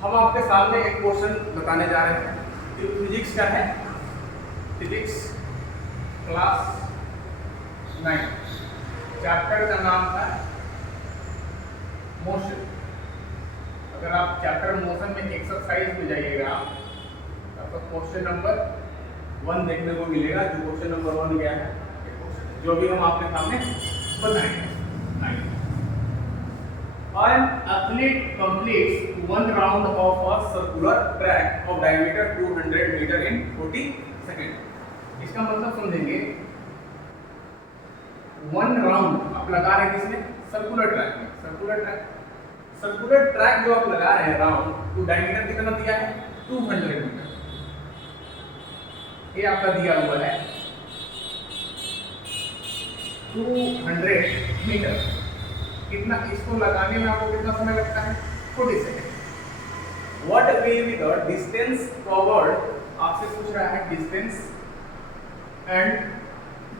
हम आपके सामने एक क्वेश्चन बताने जा रहे हैं जो फिजिक्स का है, फिजिक्स क्लास 9, चैप्टर का नाम था मोशन। अगर आप चैप्टर मोशन में एक्सरसाइज में जाइएगा तो आपको क्वेश्चन नंबर 1 देखने को मिलेगा। जो क्वेश्चन नंबर 1 गया है जो भी हम आपके सामने बताएंगे। An athlete completes one round of a circular track of diameter 200 meter in 40 seconds। इसका मतलब समझेंगे, वन राउंड आप लगा रहे हैं किसमें? सर्कुलर ट्रैक में। सर्कुलर ट्रैक जो आप लगा रहे हैं राउंड, तो डायमीटर कितना दिया है? 200 मीटर। ये आपका दिया हुआ है 200 मीटर। कितना इसको लगाने में आपको कितना समय लगता है? 40 second. What will be the distance covered? आपसे पूछ रहा है डिस्टेंस एंड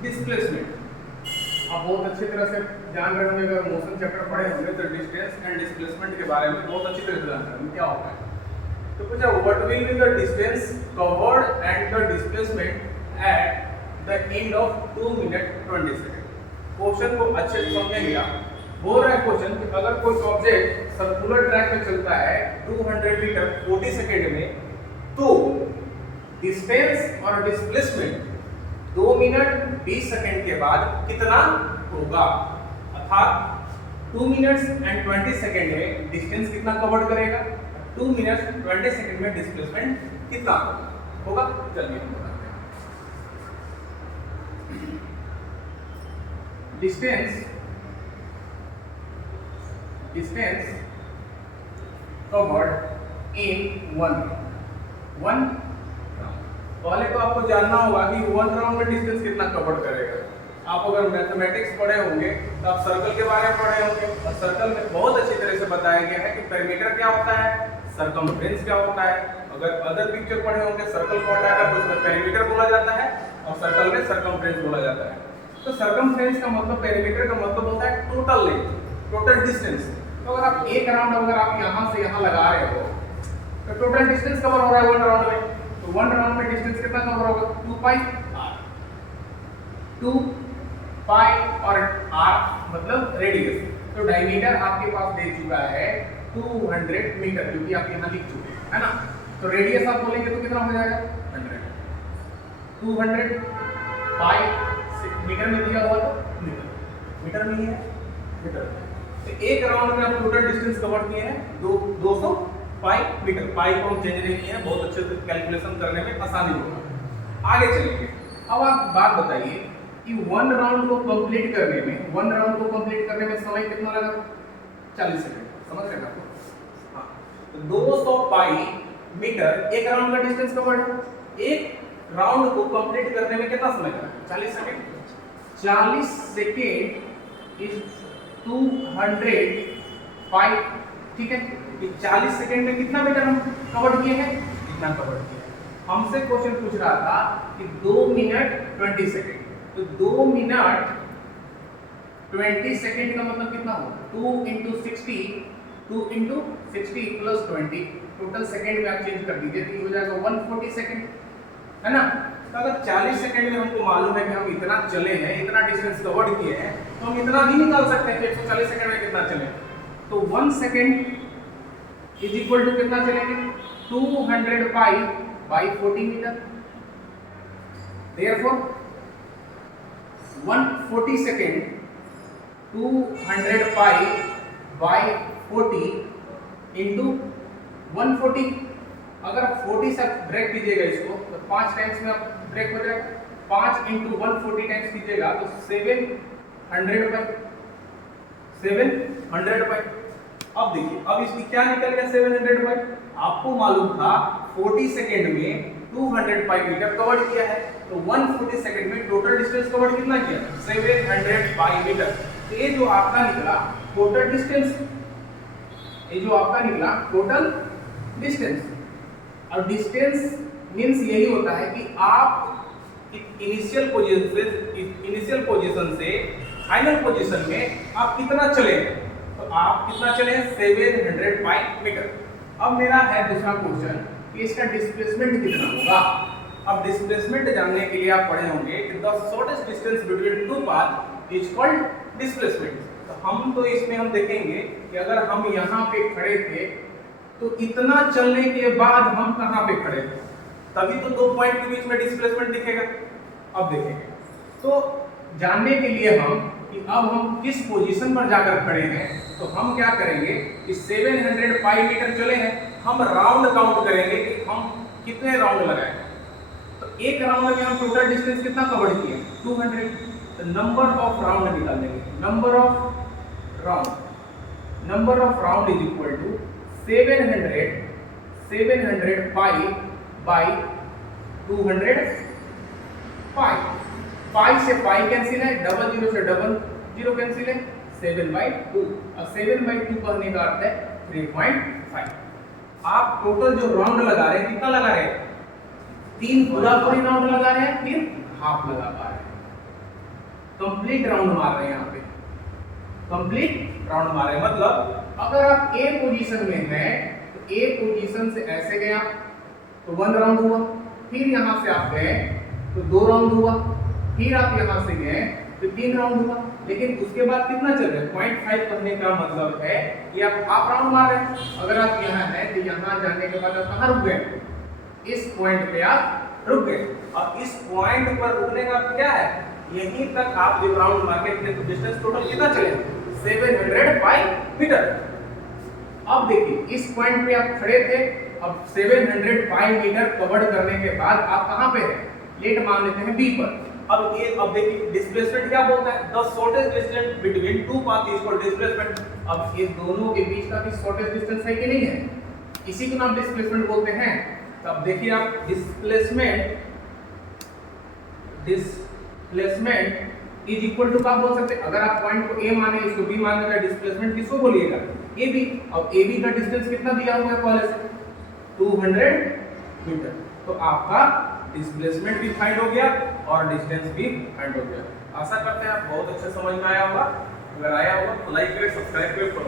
डिस्प्लेसमेंट। आप बहुत अच्छी तरह से जान रहे होंगे, अगर मोशन चैप्टर पढ़े होंगे तो डिस्टेंस एंड डिस्प्लेसमेंट के बारे में बहुत अच्छी तरह से जान रहे होंगे क्या होता है। तो पूछा what will be the distance covered and the displacement at the end of 2 minute 20 second. Question को अच्छे से समझेंगे आप। बोल रहा है क्वेश्चन कि अगर कोई ऑब्जेक्ट सर्कुलर ट्रैक में चलता है 200 मीटर 40 सेकेंड में, तो डिस्टेंस और डिस्प्लेसमेंट 2 मिनट 20 सेकेंड के बाद कितना होगा? अर्थात 2 मिनट्स एंड 20 सेकेंड में डिस्टेंस कितना कवर करेगा, 2 मिनट्स 20 सेकेंड में डिस्प्लेसमेंट कितना होगा? चलिए हम बताते हैं। डिस्टेंस कवर्ड इन वन पहले तो आपको जानना होगा कि 1 राउंड में डिस्टेंस कितना कवर करेगा। आप अगर मैथमेटिक्स पढ़े होंगे तो आप सर्कल के बारे में पढ़े होंगे, और सर्कल में बहुत अच्छी तरह से बताया गया है कि पेरीमीटर क्या होता है, सरकमफ्रेंस क्या होता है। अगर अदर पिक्चर पढ़े होंगे सर्कल को हटाकर तो उसमें पेरीमीटर बोला जाता है और सर्कल में सरकमफ्रेंस बोला जाता है। तो सरकमफ्रेंस का मतलब, पेरीमीटर का मतलब होता है टोटल लेंथ, टोटल डिस्टेंस। तो अगर आप एक राउंड अगर आप यहां से यहां लगा रहे हो तो टोटल डिस्टेंस कवर हो रहा है 1 राउंड में। तो 1 राउंड में डिस्टेंस कितना कवर होगा? 2 पाई r। 2 पाई और r मतलब रेडियस। तो डायमीटर आपके पास दे चुका है 200 मीटर, क्योंकि आप यहां लिख चुके हैं, है ना। तो रेडियस आप बोलेंगे तो कितना हो जाएगा? 100। 200 पाई मीटर में दिया हुआ तो मीटर में ही है, मीटर। तो एक राउंड में आप टोटल डिस्टेंस कवर किए हैं 200 पाई मीटर। पाई को हम चेंज नहीं किए हैं, बहुत अच्छे से कैलकुलेशन करने में आसानी होगा। आगे चलेंगे। अब आप बात बताइए कि 1 राउंड को कंप्लीट करने में समय कितना लगा? 40 सेकंड। समझ रहे हैं आपको? हाँ। तो 200 पाई मीटर एक राउंड का डिस्टेंस कवर है। एक राउंड को कंप्लीट करने में कितना समय लगा? 40 सेकंड। 40 सेकंड इज 200 पाई, ठीक है। 40 सेकंड में कितना मीटर हम कवर किए हैं? इतना कवर किया है। हमसे क्वेश्चन पूछ रहा था कि 2 मिनट 20 सेकंड। तो 2 मिनट 20 सेकंड का मतलब कितना होगा? 2 × 60 प्लस 20, टोटल सेकंड में आप चेंज कर दीजिए तो हो जाएगा 140 सेकंड, है ना। तो अगर 40 सेकंड में हमको मालूम है कि हम इतना चले हैं, इतना डिस्टेंस कवर किए हैं, तो हम इतना भी निकाल सकते हैं कि 140 सेकंड में कितना चले। तो 1 सेकंड इज इक्वल टू कितना चलेंगे? 200 pi by 40 metre. Therefore 140 second 200 pi by 40 into 140। अगर 40 से ब्रेक कीजिएगा इसको तो 5 टाइम्स में आप ब्रेक हो जाएगा। 5 इंटू 140 टाइम्स कीजिएगा तो 700 पाई। अब देखिए, अब इसकी क्या निकल गया? 700 पाई। आपको मालूम था 40 सेकंड में 200 पाई मीटर कवर किया है, तो 140 सेकंड में टोटल डिस्टेंस कवर कितना किया? 700 पाई मीटर। तो ये जो आपका निकला टोटल डिस्टेंस, और डिस्टेंस मींस यही होता है कि आप इनिशियल पोजीशन से फाइनल पोजीशन में आप कितना चले हैं। तो आप कितना चले हैं? 700 पाई मीटर। अब मेरा है दूसरा क्वेश्चन कि इसका डिस्प्लेसमेंट कितना होगा। अब डिस्प्लेसमेंट जानने के लिए आप पढ़े होंगे कि the shortest distance between two path is called displacement. तो हम तो इसमें हम देखेंगे कि अगर हम यहाँ पे खड़े थे तो इतना चलने के बाद हम कहाँ पे खड़े थे, तभी तो दो पॉइंट के बीच में डिस्प्लेसमेंट दिखेगा। अब देखेंगे तो जानने के लिए हम कि अब हम किस पोजीशन पर जाकर खड़े हैं, तो हम क्या करेंगे कि 700 पाई मीटर चले हैं, हम राउंड काउंट करेंगे कि हम कितने राउंड लगाए। तो एक राउंड में हम टोटल डिस्टेंस कितना कवर किए 200। तो नंबर ऑफ राउंड निकाल देंगे, number of round is equal to 700 pi by 200 pi. Pi से पाई कैंसिल है, डबल जीरो से डबल जीरो कैंसिल है, 7/2। अब 7/2 कहने का अर्थ है 3.5। आप टोटल जो राउंड लगा रहे हैं कितना लगा रहे हैं, 3 पूरा राउंड लगा रहे हैं, फिर हाफ लगा पा रहे हैं, कंप्लीट राउंड मार रहे हैं। यहाँ पे कंप्लीट राउंड मार रहे हैं, मतलब अगर आप ए पोजीशन में हैं तो ए पोजीशन से ऐसे गए आप तो 1 राउंड हुआ, फिर यहाँ से आप गए तो 2 राउंड हुआ, फिर आप यहाँ से गए तो 3 राउंड हुआ, लेकिन उसके बाद कितना चल रहा है 0.5 करने का मतलब है कि आप हाफ राउंड मार रहे हैं। अगर आप यहाँ हैं तो यहाँ जाने के बाद आप कहाँ रुक गए, इस पॉइंट पे आप रुक गए। अब इस पॉइंट पर रुकने का क्या है, यहीं तक आप जब राउंड मार के तो डिस्टेंस टोटल कितना चले 700 पाई मीटर। अब देखिए इस पॉइंट पे आप खड़े थे, अब 700 पाई मीटर कवर करने के बाद आप कहाँ पे हैं, लेट मान लेते हैं बी पर। अब देखिए डिस्प्लेसमेंट क्या बोलता है, the shortest distance between two path is called displacement. अब ये दोनों के बीच का शॉर्टेस्ट डिस्टेंस है कि नहीं है, इसी को नाम डिस्प्लेसमेंट बोलते हैं। तब देखिए आप डिस्प्लेसमेंट इज इक्वल टू क्या बोल सकते हैं, अगर आप पॉइंट को ए माने इसको बी माने तो डिस्प्लेसमेंट किसको बोलिएगा, ए बी। अब ए बी का डिस्टेंस कितना दिया हुआ है पहले से 200 मीटर। तो आपका डिस्प्लेसमेंट भी फाइंड हो गया और डिस्टेंस भी फाइंड हो गया। आशा करते हैं आप बहुत अच्छे समझ में आया होगा। अगर आया होगा तो लाइक करें, सब्सक्राइब करें, फॉलो